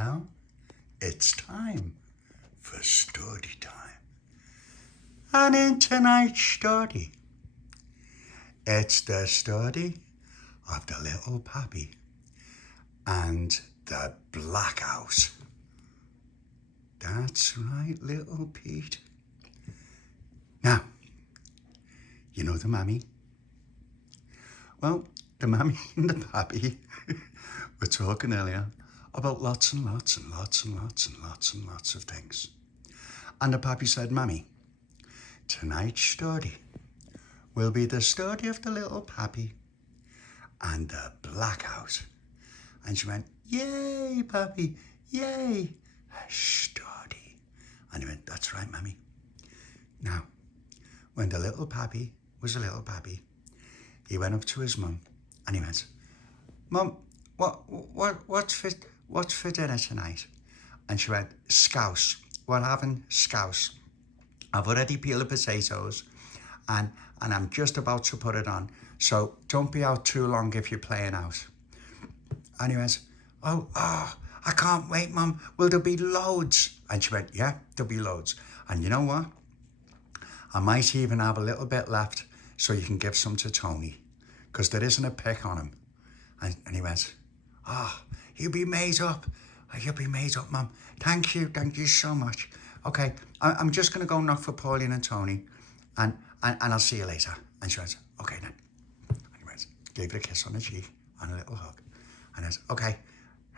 now it's time for Stordy time. And in tonight's Stordy, it's the story of the Little Papi and the Blackout. That's right, little Pete. Now, you know the mammy? Well, the mammy and the pappy were talking earlier about lots and lots and lots and lots and lots and lots of things. And the pappy said, Mammy, tonight's story will be the story of the Little Papi and the Blackout. And she went, yay, Pappy, yay, a story. And he went, that's right, Mammy. Now, when the Little Papi was a little Papi, he went up to his mum and he went, Mum, what's for dinner tonight? And she went, scouse. We're having scouse. I've already peeled the potatoes and I'm just about to put it on. So don't be out too long if you're playing out. And he went, oh, I can't wait, Mum. Will there be loads? And she went, yeah, there'll be loads. And you know what? I might even have a little bit left so you can give some to Tony, because there isn't a pick on him. And he went, you'll be made up. You'll be made up, Mum. Thank you so much. Okay, I'm just going to go knock for Pauline and Tony, and I'll see you later. And she went, okay then. And he went, gave her a kiss on the cheek and a little hug. And I said, okay.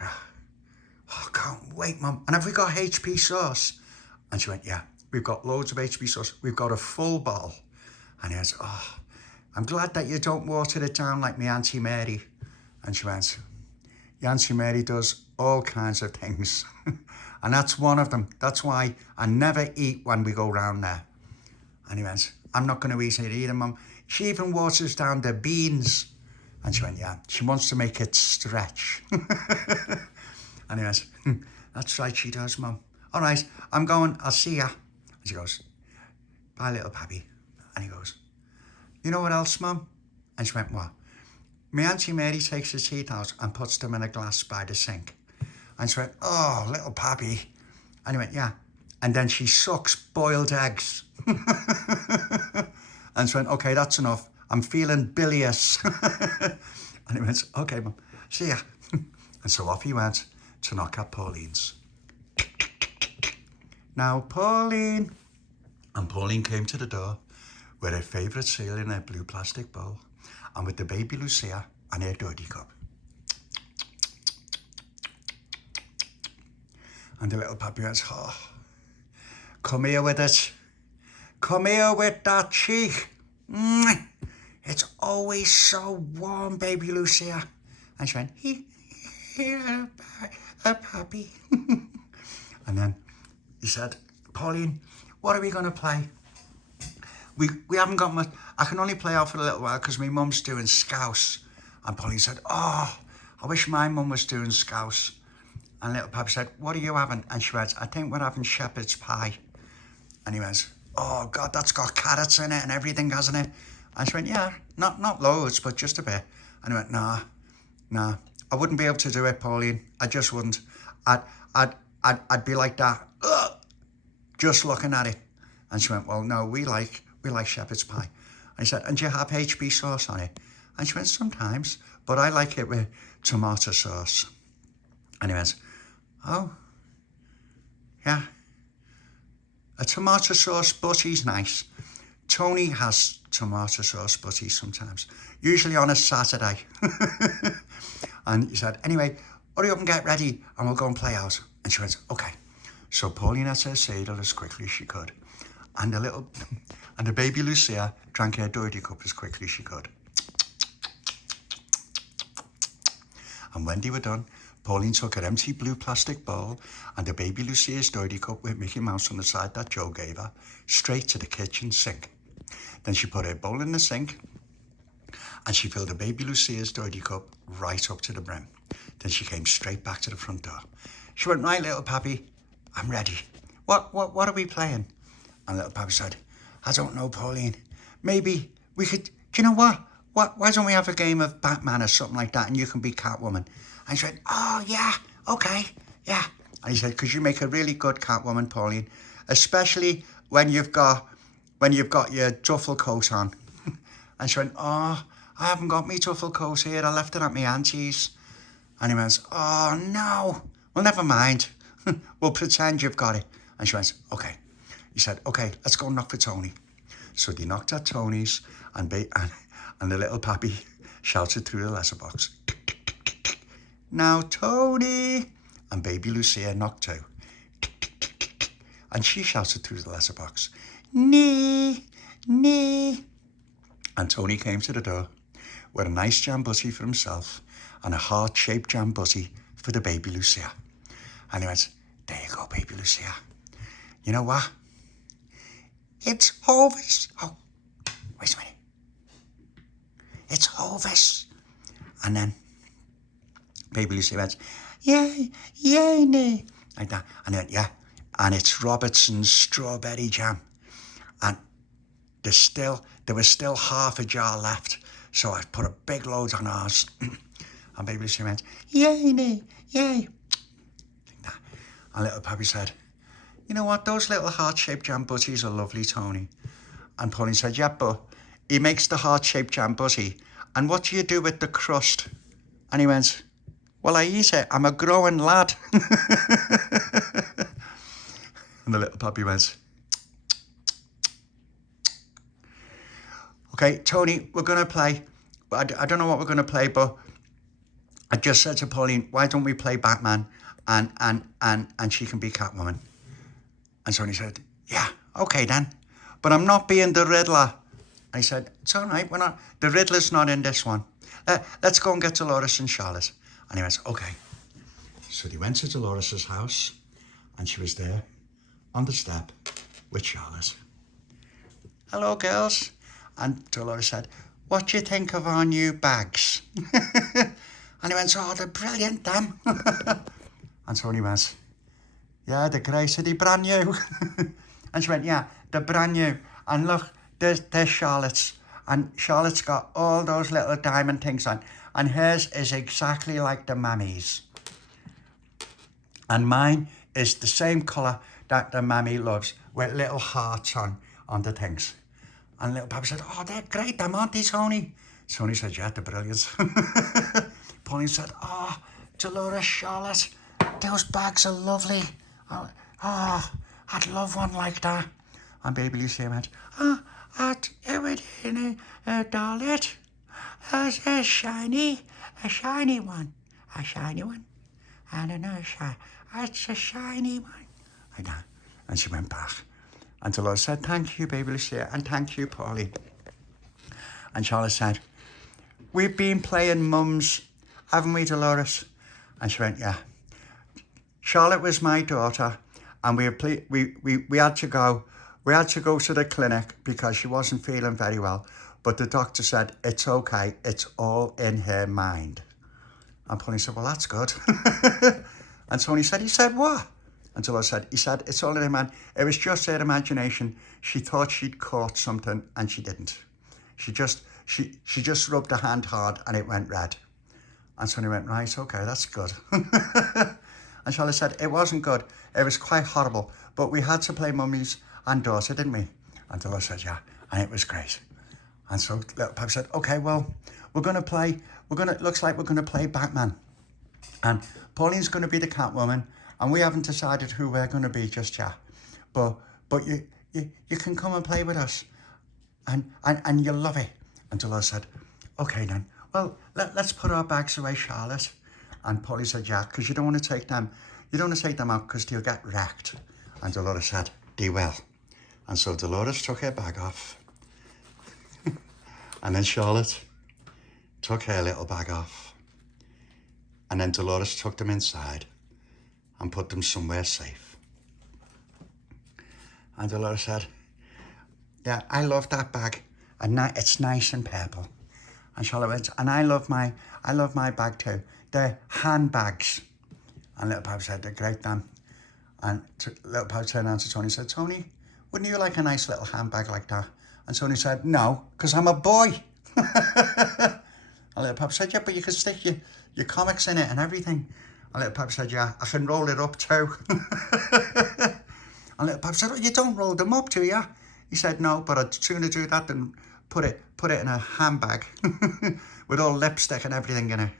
Oh, can't wait, Mum. And have we got HP sauce? And she went, yeah, we've got loads of HP sauce. We've got a full bottle. And he went, I'm glad that you don't water it down like my Auntie Mary. And she went, your Auntie Mary does all kinds of things. And that's one of them. That's why I never eat when we go round there. And he went, I'm not going to eat it either, Mum. She even waters down the beans. And she went, yeah, she wants to make it stretch. And he went, that's right, she does, Mum. All right, I'm going, I'll see ya. And she goes, bye, Little Papi. And he goes, you know what else, Mum? And she went, what? My Auntie Mary takes the teeth out and puts them in a glass by the sink. And she went, oh, Little Papi. And he went, yeah. And then she sucks boiled eggs. And she went, okay, that's enough. I'm feeling bilious. And he went, okay, Mum, see ya. And so off he went to knock at Pauline's. Now, Pauline. And Pauline came to the door with her favourite cereal in her blue plastic bowl and with the Baby Lucia and her dirty cup. And the Little Papi went, come here with it. Come here with that cheek. It's always so warm, Baby Lucia. And she went, here, Papi. And then he said, Pauline, what are we going to play? We haven't got much. I can only play out for a little while because my mum's doing scouse. And Pauline said, I wish my mum was doing scouse. And Little Papi said, what are you having? And she went, I think we're having shepherd's pie. And he went, oh God, that's got carrots in it and everything, hasn't it? And she went, yeah, not loads, but just a bit. And he went, nah, I wouldn't be able to do it, Pauline. I just wouldn't. I'd be like that, just looking at it. And she went, well, no, we like shepherd's pie. And he said, and do you have HP sauce on it? And she went, sometimes, but I like it with tomato sauce. And he went, oh, yeah. A tomato sauce butty's nice. Tony has tomato sauce butty sometimes, usually on a Saturday. And he said, anyway, hurry up and get ready and we'll go and play out. And she went, okay. So Pauline ate her cereal as quickly as she could. And the Baby Lucia drank her dirty cup as quickly as she could. And when they were done, Pauline took her empty blue plastic bowl and the Baby Lucia's dirty cup with Mickey Mouse on the side that Joe gave her, straight to the kitchen sink. Then she put her bowl in the sink and she filled the Baby Lucia's dirty cup right up to the brim. Then she came straight back to the front door. She went, right, Little Papi, I'm ready. What are we playing? And Little Papi said, I don't know, Pauline. Maybe we could, do you know what? Why don't we have a game of Batman or something like that and you can be Catwoman? And she went, oh, yeah, okay. yeah. And he said, because you make a really good Catwoman, Pauline, especially when you've got your duffel coat on. And she went, oh, I haven't got me duffel coat here. I left it at my auntie's. And he went, oh, no. Well, never mind. We'll pretend you've got it. And she went, okay. He said, okay, let's go knock for Tony. So they knocked at Tony's, and the little Papi shouted through the letterbox, now, Tony. And Baby Lucia knocked too. And she shouted through the letterbox, nee, nee. And Tony came to the door with a nice jam butty for himself and a heart-shaped jam butty for the Baby Lucia. And he went, there you go, Baby Lucia. You know what? It's Hovis. Oh, wait a minute. It's Hovis. And then Baby Lucia went, yay, yay, nee. Like that. And then, yeah. And it's Robertson's strawberry jam. And there was still half a jar left. So I put a big load on ours. And Baby Lucia went, yay, nee, yay. Like that. And Little Papi said, you know what, those little heart-shaped jam butties are lovely, Tony. And Pauline said, yeah, but he makes the heart-shaped jam butty. And what do you do with the crust? And he went, well, I eat it. I'm a growing lad. And the Little Papi went, okay, Tony, we're going to play. I don't know what we're going to play, but I just said to Pauline, why don't we play Batman and she can be Catwoman? And Tony said, yeah, okay then. But I'm not being the Riddler. I said, it's all right, the Riddler's not in this one. Let's go and get Delores and Charlotte. And he went, okay. So they went to Dolores' house, and she was there on the step with Charlotte. Hello, girls. And Delores said, what do you think of our new bags? And he went, oh, they're brilliant, them. And Tony went, yeah, they're great. Are they brand new? And she went, yeah, they're brand new. And look, there's Charlotte's. And Charlotte's got all those little diamond things on. And hers is exactly like the mammy's. And mine is the same colour that the mammy loves, with little hearts on the things. And Little Papi said, oh, they're great, them, aren't they, Tony? Tony said, yeah, they're brilliant. Pauline said, oh, Delores, Charlotte, those bags are lovely. Oh, I'd love one like that. And Baby Lucia went, I'd do it in a dollet. A shiny one. A shiny one. I don't know, it's a shiny one. Like that. And she went back. And Delores said, thank you, Baby Lucia, and thank you, Pauline. And Charlotte said, we've been playing mums, haven't we, Delores? And she went, yeah. Charlotte was my daughter, and we had to go to the clinic because she wasn't feeling very well. But the doctor said, it's okay, it's all in her mind. And Pauline said, well, that's good. And Tony said, he said what? And Delores said, he said, it's all in her mind. It was just her imagination. She thought she'd caught something and she didn't. She just rubbed her hand hard and it went red. And Tony went, right, okay, that's good. And Charlotte said, it wasn't good. It was quite horrible. But we had to play mummies and daughter, didn't we? And Delores said, yeah, and it was great. And so Little Papi said, okay, well, looks like we're going to play Batman. And Pauline's going to be the Catwoman, and we haven't decided who we're going to be just yet. But you can come and play with us, and you'll love it. And Delores said, okay then. Well, let's put our bags away, Charlotte. And Pauline said, yeah, because you don't want to take them. You don't want to take them out because they'll get wrecked. And Delores said, they will. And so Delores took her bag off. And then Charlotte took her little bag off. And then Delores took them inside and put them somewhere safe. And Delores said, yeah, I love that bag. And it's nice and purple. And Charlotte went, and I love my bag too. They're handbags. And Little Papi said, they're great, Dan. And Little Papi turned around to Tony and said, Tony, wouldn't you like a nice little handbag like that? And Tony said, no, because I'm a boy. And Little Papi said, yeah, but you can stick your comics in it and everything. And Little Papi said, yeah, I can roll it up too. And Little Papi said, oh, you don't roll them up, do you? He said, no, but I'd sooner do that than put it in a handbag with all lipstick and everything in it.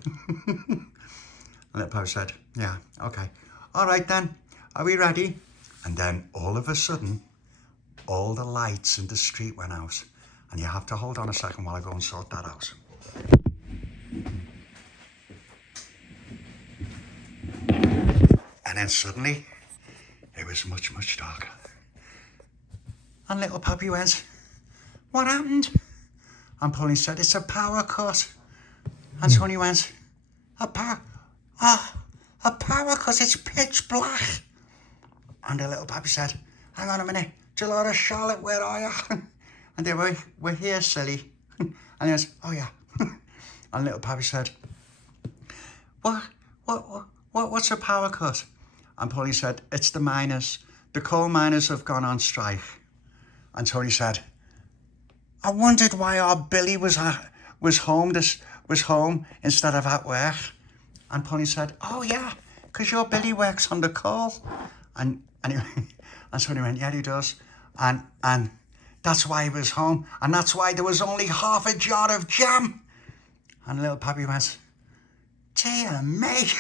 And Little Papi said, yeah, okay. All right then, are we ready? And then all of a sudden, all the lights in the street went out. And you have to hold on a second while I go and sort that out. And then suddenly, it was much, much darker. And Little Papi went, what happened? And Pauline said, it's a power cut. And Tony went, a power cut, it's pitch black. And the Little Papi said, hang on a minute, Delores, Charlotte, where are you? And they were, we're here, silly. And he went, oh yeah. And Little Papi said, what's a power cut? And Pauline said, it's the miners. The coal miners have gone on strike. And Tony said, I wondered why our Billy was home instead of at work. And Pauline said, oh yeah, because your Billy works on the coal. And Tony went, yeah, he does. And that's why he was home. And that's why there was only half a jar of jam. And Little Papi went, dear me.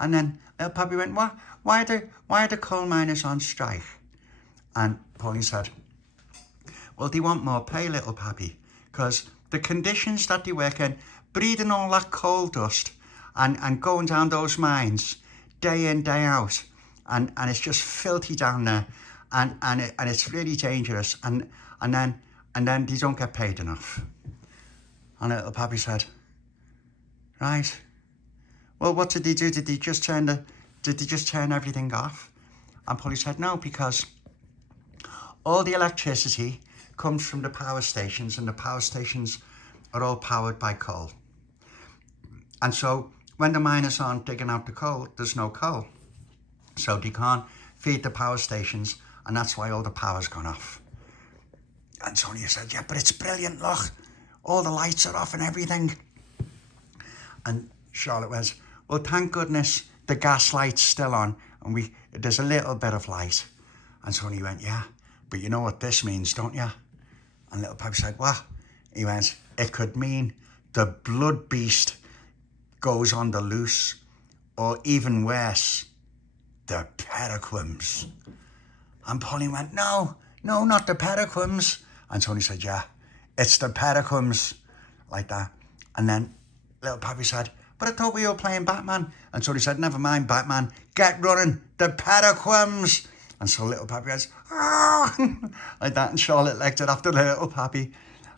And then Little Papi went, what? Why are the coal miners on strike? And Pauline said, well, they want more pay, Little Papi, because the conditions that they work in, breathing all that coal dust and going down those mines day in, day out, and it's just filthy down there, and it's really dangerous, and then they don't get paid enough. And Little Papi said, right, well, what did they do? Did they just turn everything off? And Pauline said, no, because all the electricity comes from the power stations, and the power stations are all powered by coal. And so when the miners aren't digging out the coal, there's no coal. So they can't feed the power stations, and that's why all the power's gone off. And Sonia said, yeah, but it's brilliant, look. All the lights are off and everything. And Charlotte was, well, thank goodness the gas light's still on, and there's a little bit of light. And Sonia went, yeah, but you know what this means, don't you? And Little Papi said, what? He went, it could mean the blood beast goes on the loose, or even worse, the Periquums. And Pauline went, no, not the Periquums. And Tony said, yeah, it's the Periquums, like that. And then Little Papi said, but I thought we were playing Batman. And Tony said, never mind, Batman, get running, the Periquums. And so Little Papi went, ah, like that. And Charlotte legged it after Little Papi.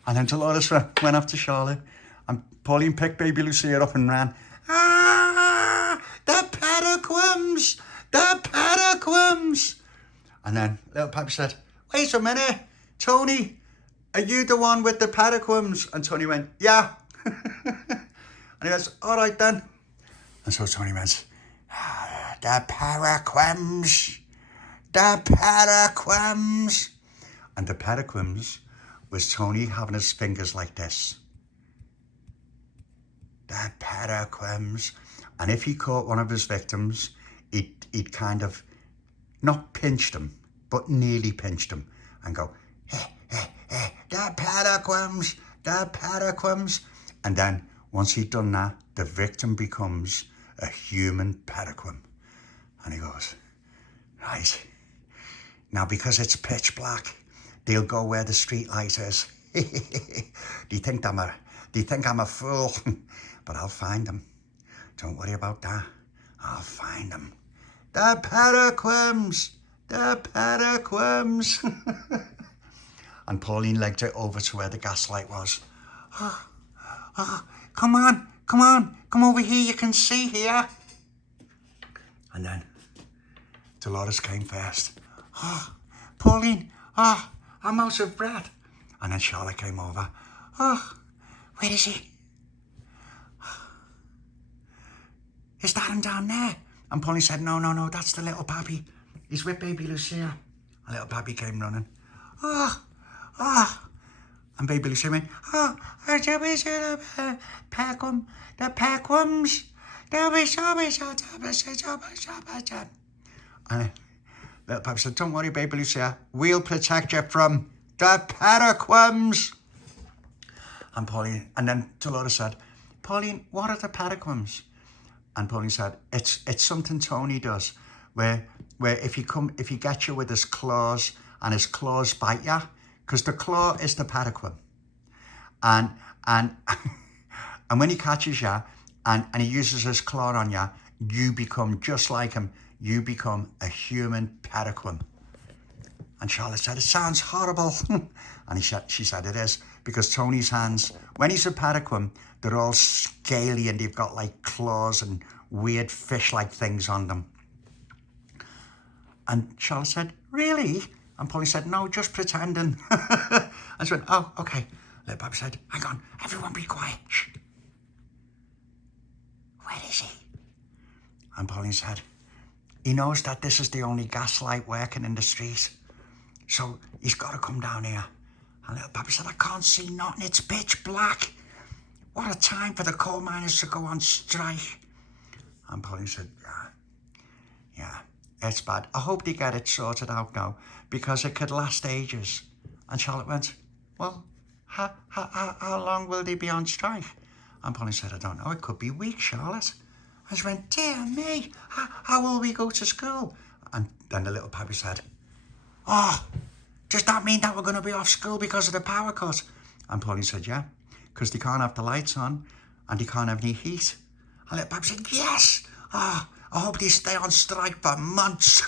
And then Delores went after Charlotte. And Pauline picked Baby Lucia up and ran. Ah, the Periquums, the Periquums. And then Little Papi said, wait a minute, Tony, are you the one with the Periquums? And Tony went, yeah. And he goes, all right then. And so Tony went, the Periquums, the Periquums. And the Periquums was Tony having his fingers like this. The Periquums. And if he caught one of his victims, he'd kind of not pinched him, but nearly pinched him and go, the Periquums, the Periquums. And then once he'd done that, the victim becomes a human Periquum. And he goes, right, now because it's pitch black, they'll go where the street light is. Do you think I'm a fool? But I'll find them. Don't worry about that. I'll find them. The Periquums, the Periquums. And Pauline legged it over to where the gaslight was. Come over here, you can see here. And then Delores came first. Pauline, I'm out of breath. And then Charlotte came over. Where is he? Is that him down there? And Pauline said, no, that's the Little Papi. He's with Baby Lucia. And Little Papi came running. And Baby Lucia went, the Periquums, And Little Papi said, don't worry, Baby Lucia, we'll protect you from the paraquams. And then Delores said, Pauline, what are the paraquams? And Pauline said, it's something Tony does, where if he gets you with his claws and his claws bite you, because the claw is the paraquam. And and when he catches you and he uses his claw on you, you become just like him. You become a human paraquam. And Charlotte said, it sounds horrible. And she said it is, because Tony's hands, when he's a paraquam, they're all scaly and they've got like claws and weird fish-like things on them. And Charlotte said, really? And Pauline said, no, just pretending. And she went, oh, okay. Little Papi said, hang on, everyone be quiet. Shh. Where is he? And Pauline said, he knows that this is the only gaslight working in the street, so he's got to come down here. And Little Papi said, I can't see nothing, it's pitch black. What a time for the coal miners to go on strike. And Pauline said, yeah, it's bad. I hope they get it sorted out now, because it could last ages. And Charlotte went, well, how long will they be on strike? And Pauline said, I don't know, it could be weeks, Charlotte. And she went, dear me, how will we go to school? And then the Little Papi said, oh, does that mean that we're going to be off school because of the power cut? And Pauline said, yeah, because they can't have the lights on and they can't have any heat. And Little Papi said, yes, oh, I hope they stay on strike for months.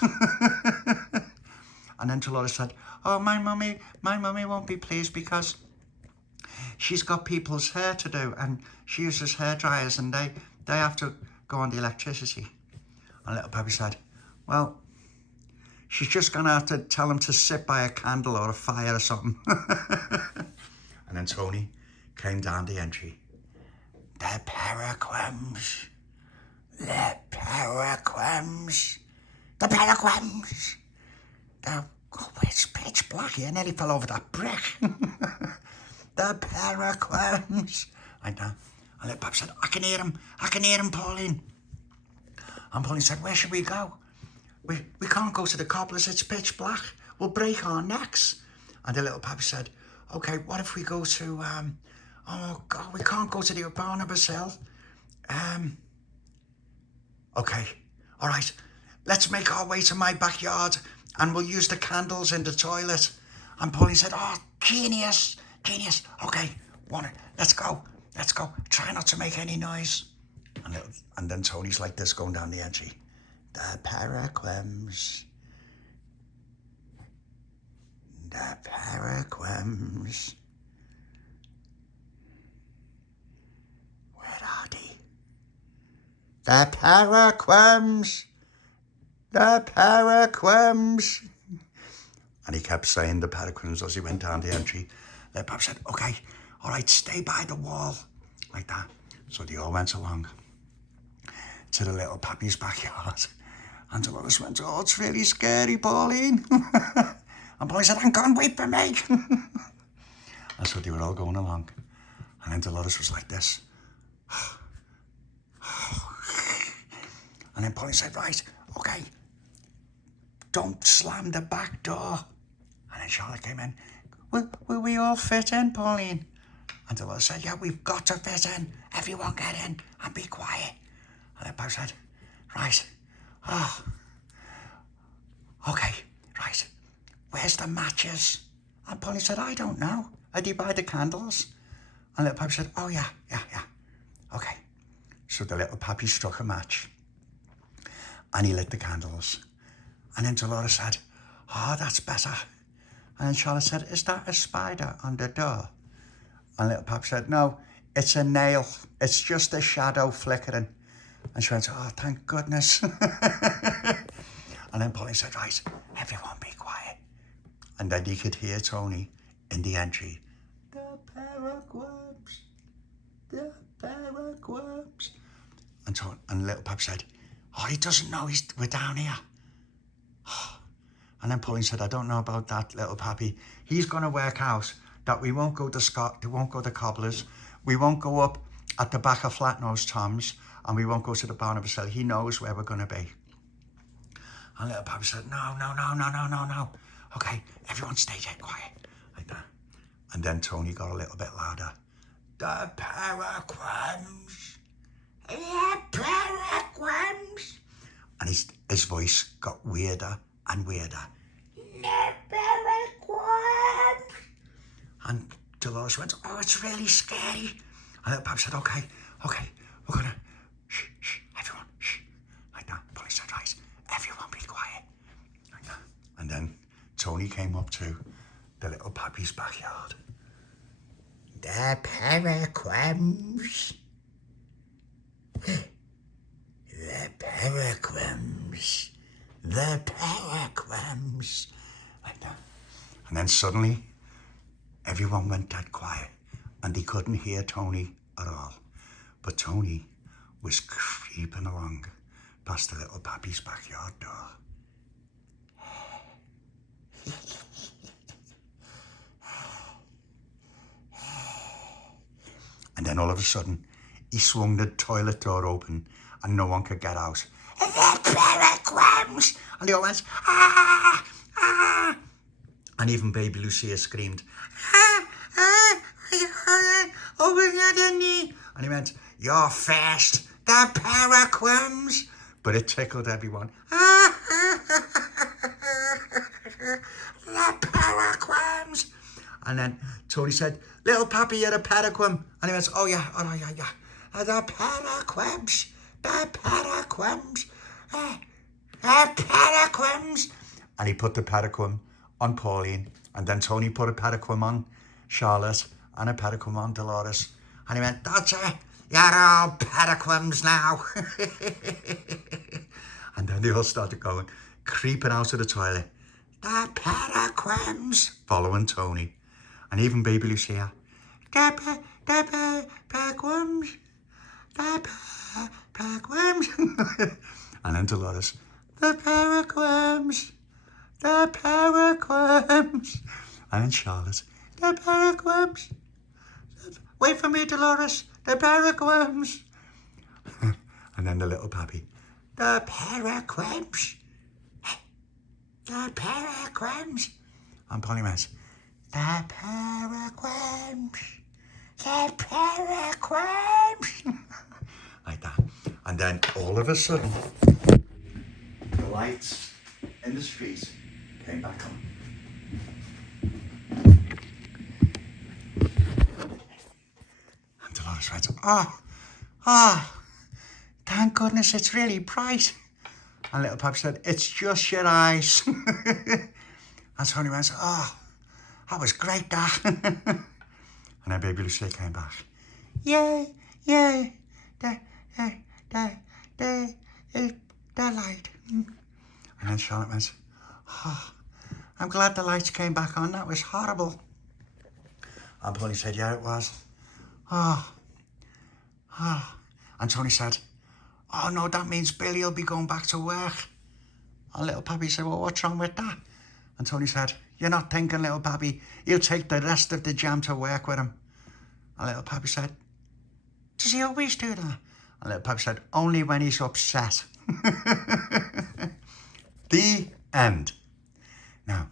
And then Delores said, oh, my mummy won't be pleased because she's got people's hair to do and she uses hair dryers and they have to go on the electricity. And Little Papi said, well, she's just going to have to tell him to sit by a candle or a fire or something. And then Tony came down the entry. The paraquams. The paraquams. The paraquams. It's pitch black here. Nearly fell over that brick. The paraquams. Like that. And Little Papi said, I can hear him, Pauline. And Pauline said, where should we go? We can't go to the cobblers, it's pitch black. We'll break our necks. And the Little Papi said, okay, what if we go to, oh God, we can't go to the Barnabas Hill. Okay, all right, let's make our way to my backyard and we'll use the candles in the toilet. And Pauline said, oh, genius. Okay, let's go. Try not to make any noise. And then Tony's like this going down the entry. The paraquams. The paraquams. Where are they? The paraquams. The paraquams. And he kept saying the paraquams as he went down the entry. Little Papi said, okay, all right, stay by the wall. Like that. So they all went along to the Little Papi's backyard. And Delores went, oh, it's really scary, Pauline. And Pauline said, hang on, wait for me. And so they were all going along. And then Delores was like this. And then Pauline said, right, okay, don't slam the back door. And then Charlotte came in. Will we all fit in, Pauline? And Delores said, yeah, we've got to fit in. Everyone get in and be quiet. And then Papi said, right, okay, right, where's the matches? And Pauline said, I don't know. Did you buy the candles? And Little Papi said, oh yeah. Okay. So the Little Papi struck a match and he lit the candles. And then Delores said, oh, that's better. And then Charlotte said, is that a spider on the door? And Little Papi said, no, it's a nail. It's just a shadow flickering. And she went, oh, thank goodness. And then Pauline said, right, everyone be quiet. And then you could hear Tony in the entry. The paraquams. The paraquams. And Little Papi said, oh, he doesn't know we're down here. And then Pauline said, I don't know about that, Little Papi. He's going to work out that we won't go to Cobblers. We won't go up at the back of Flatnose Tom's. and we won't go to the Barnabas Hill. He knows where we're going to be. And Little Papi said, no. Okay, everyone stay dead quiet. Like that. And then Tony got a little bit louder. The paraquams. The paraquams. And his voice got weirder and weirder. The paraquams. And Delores went, oh, it's really scary. And Little Papi said, okay, we're going to, shh, everyone, shh. Like that. Pauline said, right, everyone be quiet. Like that. And then Tony came up to the Little Papi's backyard. The paraquams. The paraquams. The paraquams. Like that. And then suddenly, everyone went dead quiet and they couldn't hear Tony at all. But Tony was creeping along past the Little Papi's backyard door. And then all of a sudden, he swung the toilet door open and no one could get out. The paraquams! And they all went, ah, ah. And even Baby Lucia screamed, ah, ah, over the knee. And he went, you're first, the paraquams. But it tickled everyone. Ah, the paraquams. And then Tony said, Little Papi, you're a paraquam. And he went, oh yeah. The paraquams, the paraquams, the paraquams. And he put the paraquam on Pauline. And then Tony put a paraquam on Charlotte and a paraquam on Delores. And he went, that's it. You're all paraquams now. And then they all started going, creeping out of the toilet. The paraquams, following Tony. And even Baby Lucia. The paraquams. The paraquams. And then Delores. The paraquams. The paraquams. And then Charlotte. The paraquams. Wait for me, Delores. The paraquams. And then the Little Papi. The paraquams. The paraquams. And Pauline went, the paraquams. The paraquams. Like that. And then all of a sudden, the lights in the street came back on. And Delores went, thank goodness it's really bright. And Little Papi said, it's just your eyes. And Tony went, that was great, that. And then Baby Lucia came back. Yeah, the light. And then Charlotte went, I'm glad the lights came back on. That was horrible. And Pauline said, yeah, it was. And Tony said, oh no, that means Billy will be going back to work. And Little Papi said, well, what's wrong with that? And Tony said, you're not thinking, Little Papi. He'll take the rest of the jam to work with him. And Little Papi said, does he always do that? And Little Papi said, only when he's upset. The end. Now,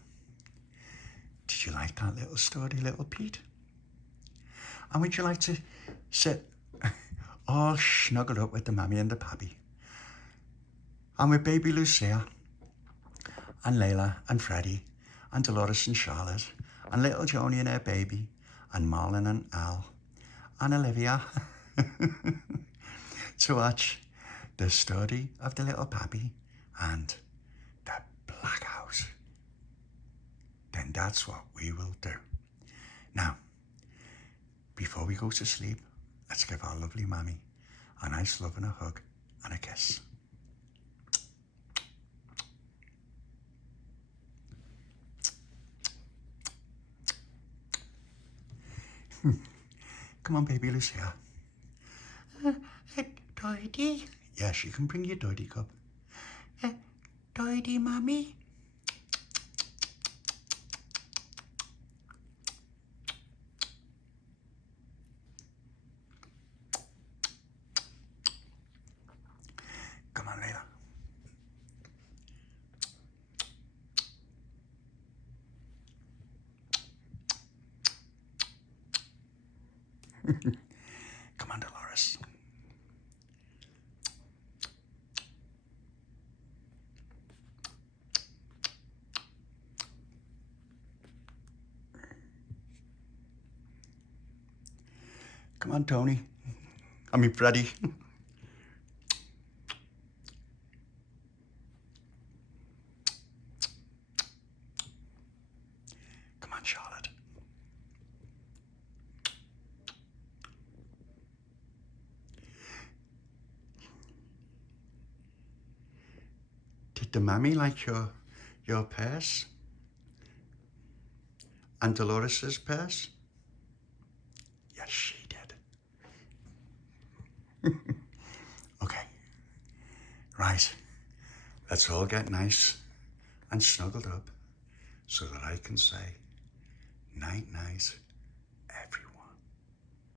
did you like that little story, Little Pete? And would you like to sit all snuggled up with the Mammy and the Pappy? And with Baby Lucia, and Layla, and Freddie, and Delores and Charlotte, and little Joni and her baby, and Marlon and Al, and Olivia, to watch the story of the Little Papi and the Blackout. Then that's what we will do. Now, before we go to sleep, let's give our lovely Mammy a nice love and a hug and a kiss. Come on, Baby Lucia. Doity? Yes, you can bring your Doity cup. Doity, Mammy? Come on, Delores. Come on, Tony. Freddie. Come on, Charlotte. Did the mammy like your purse? And Dolores's purse? Yes, she did. Okay, right. Let's all get nice and snuggled up so that I can say night-night, everyone.